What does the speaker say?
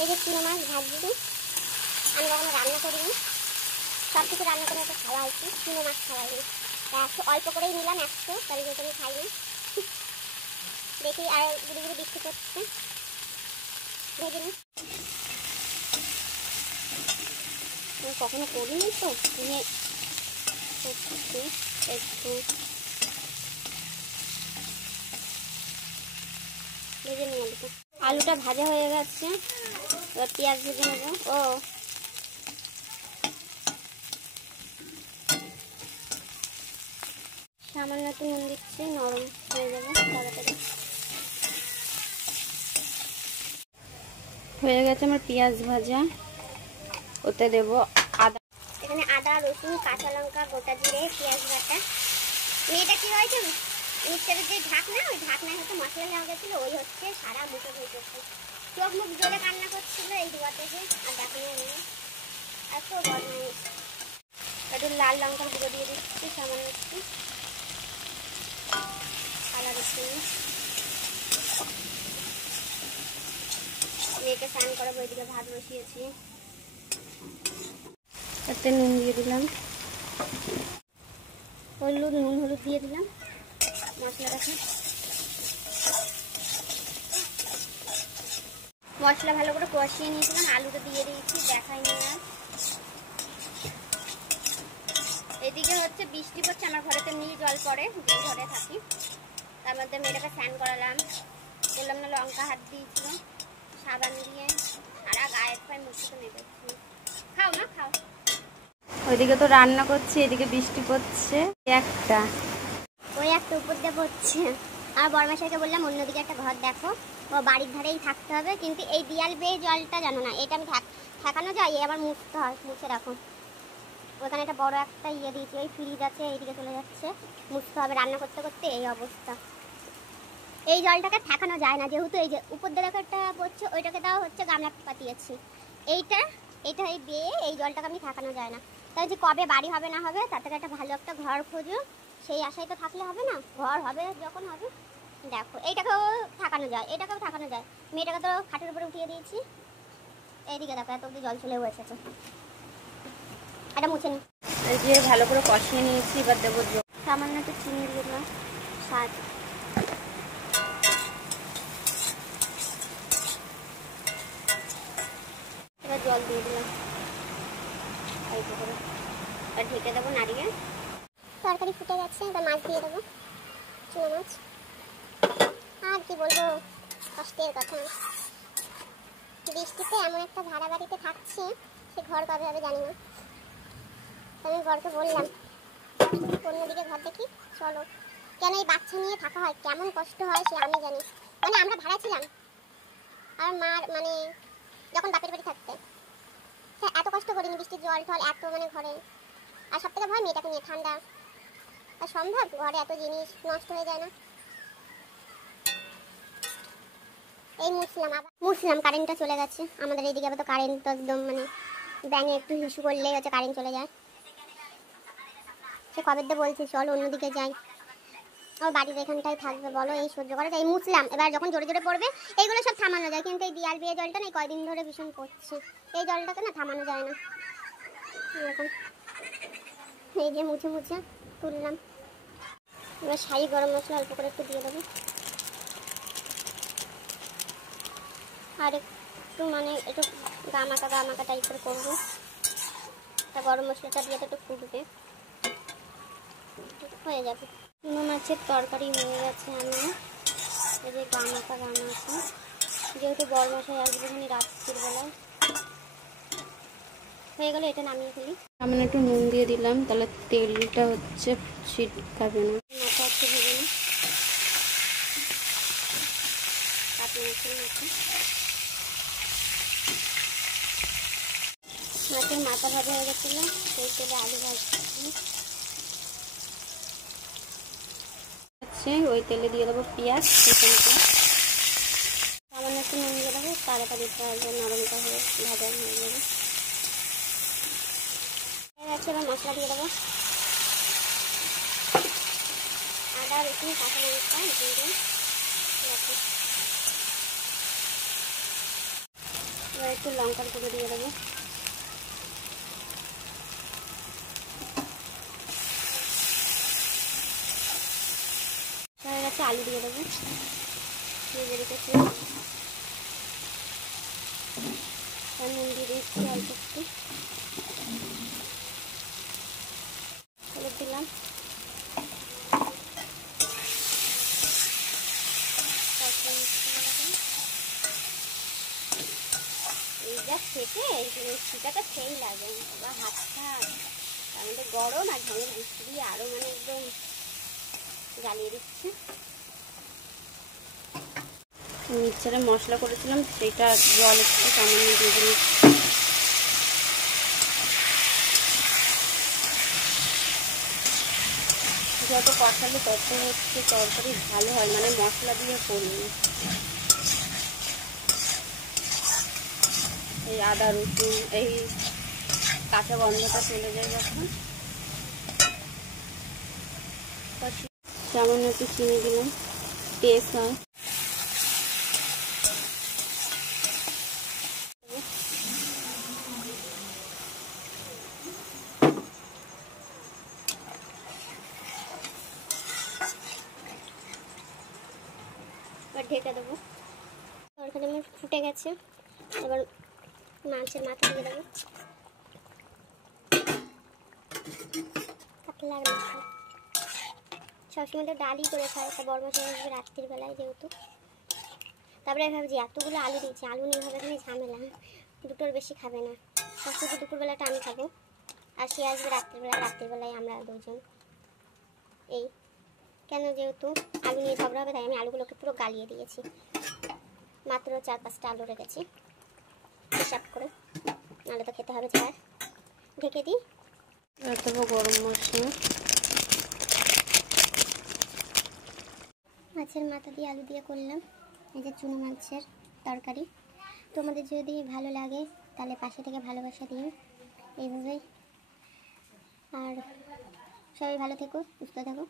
এই যে চুনো মাছ ভাজছি, আমি কখনো রান্না করিনি, সব কিছু রান্না করে একটা খাওয়া হয়েছি, চুনো মাছ খাওয়াইনি। একটু অল্প করেই নিলাম 100, তাই যেহেতু আমি খাই না। দেখি আর গুড়ি গুড়ি বৃষ্টি করছে, ভেজে নিই। কখনো করিনি তো, নিয়ে একটু ভেজে নিয়ে আলুটা ভাজা হয়ে গেছে, এবার পেঁয়াজ ভেজে নেবো। সামান্য একটু নুন দিচ্ছি, নরম হয়ে যাবে তাড়াতাড়ি। হয়ে গেছে আমার পেঁয়াজ ভাজা, ওতে দেবো আদা। এখানে আদা, রসুন, কাঁচা লঙ্কা, গোটা জিরে, পেঁয়াজ বাটা। মেয়েটা কি হয়েছে, মিক্সারের যে ঢাকনা, ওই ঢাকনায় হয়তো মশলা দেওয়া গেছিলো, ওই হচ্ছে সারা মুখে ধুয়েছে, চোখ মুখ জোরে কান্না করছিল এই ধোয়া থেকে। আর ডাকিয়ে নিয়ে এত বদমাইশ। একটু লাল লঙ্কার গুঁড়ো দিয়ে দিচ্ছি, সামান্য একটু কালারের জন্য। মেয়েকে স্নান করাবো, ওইদিকে ভাত বসিয়েছি। এতে নুন দিয়ে দিলাম, হলুদ, নুন হলুদ দিয়ে দিলাম মশলাটাকে। মশলা ভালো করে কষিয়ে নিয়েছিলাম, আলুটা দিয়ে দিয়েছি, দেখাইনি আর। এদিকে হচ্ছে বৃষ্টি পড়ছে, আমার ঘরেতে নিয়ে জল পড়ে, যে ঘরে থাকি। তার মধ্যে মেয়েটাকে স্নান করালাম, বললাম না লঙ্কা হাত দিয়েছিল, সাবান দিয়ে সারা গায়ের পায়ে মুখে মেখেছি। খাও না খাও। ওইদিকে তো রান্না করছি, এদিকে বৃষ্টি পড়ছে। ওই একটা উপর দিয়ে পড়ছে। আর বড়মাশাইকে বললাম অন্যদিকে একটা ঘর দেখো, ও বাড়ির ধারেই থাকতে হবে, কিন্তু এই দেয়াল বেয়ে জলটা জানো না, এটা আমি ঠেকানো যায়, এই আবার মুছতে হয়, মুছে রাখো। ওখানে একটা বড় একটা ইয়ে দিয়েছি, ওই ফ্রিজ আছে, এইদিকে চলে যাচ্ছে, মুছতে হবে রান্না করতে করতে, এই অবস্থা। এই জলটাকে ঠেকানো যায় না, যেহেতু এই যে উপর দিয়ে একটা পড়ছে, ওইটাকে দেওয়া হচ্ছে গামলা পাতিয়েছি। এইটা এই বেয়ে এই জলটাকে আমি ঠেকানো যায় না। তাই যে কবে বাড়ি হবে না হবে, তার থেকে একটা ভালো একটা ঘর খোঁজো, সেই আশায় তো থাকলে হবে না, ঘর হবে যখন হবে। দেখো এইটাকেও ঠাকানো যায়, এটাকেও ঠাকানো যায়। মেয়েটাকে তো খাটের উপরে উঠিয়ে দিয়েছি। এইদিকে দেখো এত অব্দি জল চলেও এসেছে, এটা মুছে নি। এই যে ভালো করে কষিয়ে নিয়েছি, এবার দেবো জল। সামান্য একটু চিনি দিয়ে দিলাম, স্বাদ। এবার জল দিয়ে দিলাম, অল্প করে, আর ঢেকে দেবো নাড়িয়ে। তরকারি ফুটে গেছে, এবার মাছ দিয়ে দেবো, চুনো মাছ। আর কি বলবো, কষ্টের কথা। বৃষ্টিতে এমন একটা ভাড়া বাড়িতে থাকছে, সে ঘর কবে হবে জানি না। আমি বরকে বললাম অন্যদিকে ঘর দেখি চলো, কেন এই বাচ্চা নিয়ে থাকা হয়, কেমন কষ্ট হয় সে আমি জানি। মানে আমরা ভাড়া ছিলাম, আর মার মানে যখন বাপের বাড়ি থাকতে, হ্যাঁ এত কষ্ট করিনি, বৃষ্টির জল টল এত মানে ঘরে। আর সব থেকে ভয় মেয়েটাকে নিয়ে, ঠান্ডা, আর সম্ভব ঘরে এত জিনিস নষ্ট হয়ে যায় না। এই মুসলাম কারেন্টটা চলে গেছে আমাদের এইদিকে। আবার তো কারেন্ট তো একদম মানে ব্যাঙে একটু হিসু করলেই হচ্ছে কারেন্ট চলে যায়। সে কবে দিয়ে বলছে চল অন্যদিকে যাই, ও বাড়ির এখানটায় থাকবে, বলো এই সহ্য করা যায়। মুসলাম, এবার যখন জোরে জোরে পড়বে এইগুলো সব থামানো যায়, কিন্তু এই দিয়াল বিয়ে জলটা না কয়দিন ধরে ভীষণ পড়ছে, এই জলটাকে না থামানো যায় না। এরকম এই যে মুছে মুছে তুললাম। এবার শাহি গরম মশলা অল্প করে একটু দিয়ে দেবো, আর একটু মানে একটু গামাকা টাইপের করবো। তা গরম মশলাটা দিয়ে তো একটু ফুটবে, হয়ে যাবে। চুনো মাছের তরকারি হয়ে গেছে। আমার এই যে গামাকা যেহেতু বড় মশাই আসবে এখানে রাত্রির বেলায়, হয়ে গেলে এটা নামিয়ে ফেলি। সামান্য একটু নুন দিয়ে দিলাম, তাহলে তেলটা হচ্ছে ছিটকাবে না। মাথা একটু ভেজে নিই, মাছের মাথা ভাজা হয়ে গেছিলো, সেই তেলে আলু ভাজছি। ওই তেলে দিয়ে দেবো পেঁয়াজ, সামান্য একটু নুন দিয়ে দেবো, তাড়াতাড়ি নরমটা হয়ে ভাজা হয়ে যাবে। এবার মশলা দিয়ে দেবো, আদা রসুন কাঁচা লঙ্কা জিরে, এবার একটু লঙ্কার গুঁড়ো দিয়ে দেবো। হয়ে গেছে, আলু দিয়ে দেবো। ভেজে রেখেছি, নুন দিয়ে দিচ্ছি অল্প একটু, হলুদ দিলাম, এই যা খেতে শীতটা সেই লাগে বা হাতটা, তার মধ্যে গরম আর ঝড়ের বৃষ্টি দিয়ে আরো মানে একদম জ্বালিয়ে দিচ্ছে। মিক্সারে মশলা করেছিলাম সেটা জল একটু সামান্য দিয়ে দিই। যত কষালে তত হচ্ছে তরকারি ভালো হয়, মানে মশলা দিয়ে করলে। এই আদা রসুন এই কাঁচা গন্ধটা চলে যায় যখন। সামান্য একটু চিনি দিলাম, টেস্ট হয়। ঢেকে দেবো। তরকারি আমার ফুটে গেছে, এবার মাছের মাথা দিয়ে দেবো। কাতলা লাগবে, সবসময় তো ডালই করে খায়, তা বড় মাছ আসবে রাত্রির বেলায় যেহেতু। তারপরে ভাবছি এতগুলো আলু দিয়েছি, আলু নিয়ে হবে এখানে ঝামেলা, দুটোর বেশি খাবে না। শুধু দুপুরবেলাটা আমি খাবো, আর সে আসবে রাত্রিবেলায় আমরা দুজন। এই কেন, যেহেতু আলু নিয়ে ঝগড়া হবে তাই আমি আলুগুলোকে পুরো গালিয়ে দিয়েছি। মাত্র 4-5টা আলু রেখেছি হিসাব করে, নাহলে তো খেতে হবে ছাড়। ঢেকে দিই। দেবো গরম মশলা, মাছের মাথা দিয়ে আলু দিয়ে করলাম এই যে চুনো মাছের তরকারি। তোমাদের যদি ভালো লাগে তাহলে পাশে থেকে ভালোবাসা দিও এইভাবেই। আর সবাই ভালো থেকো, সুস্থ থাকো।